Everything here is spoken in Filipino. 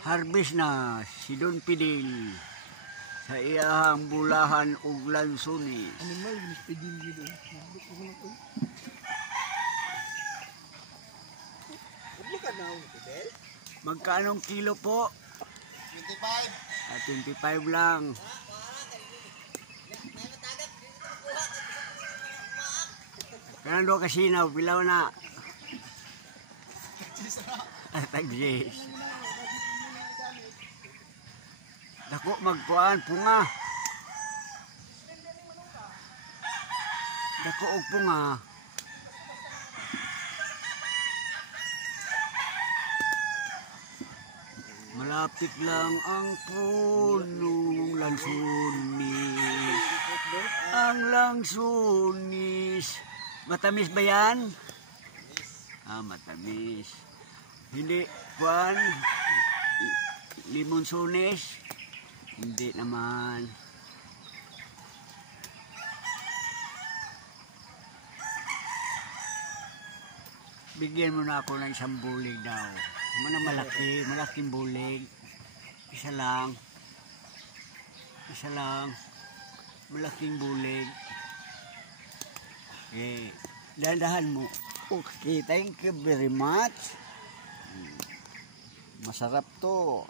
Harvest na si Don Pidil sa iyahang bulahan ug lansones. Animal, mispidil gitu. Magkanong kilo po? 25. 25 lang. Kanang do kasinaw, pilaw na. Tag-6. Dako magkuan, punga. Dako og punga. Malapit lang ang punong lansunis. Ang lansunis. Matamis ba yan? Matamis. Hindi, kuan. Limonsones. Hindi naman. Bigyan mo na ako ng isang bulig daw. Mana malaki, malaking bulig. Isa lang. Isa lang. Malaking bulig. Okay. Dandahan mo. Okay, thank you very much. Masarap to.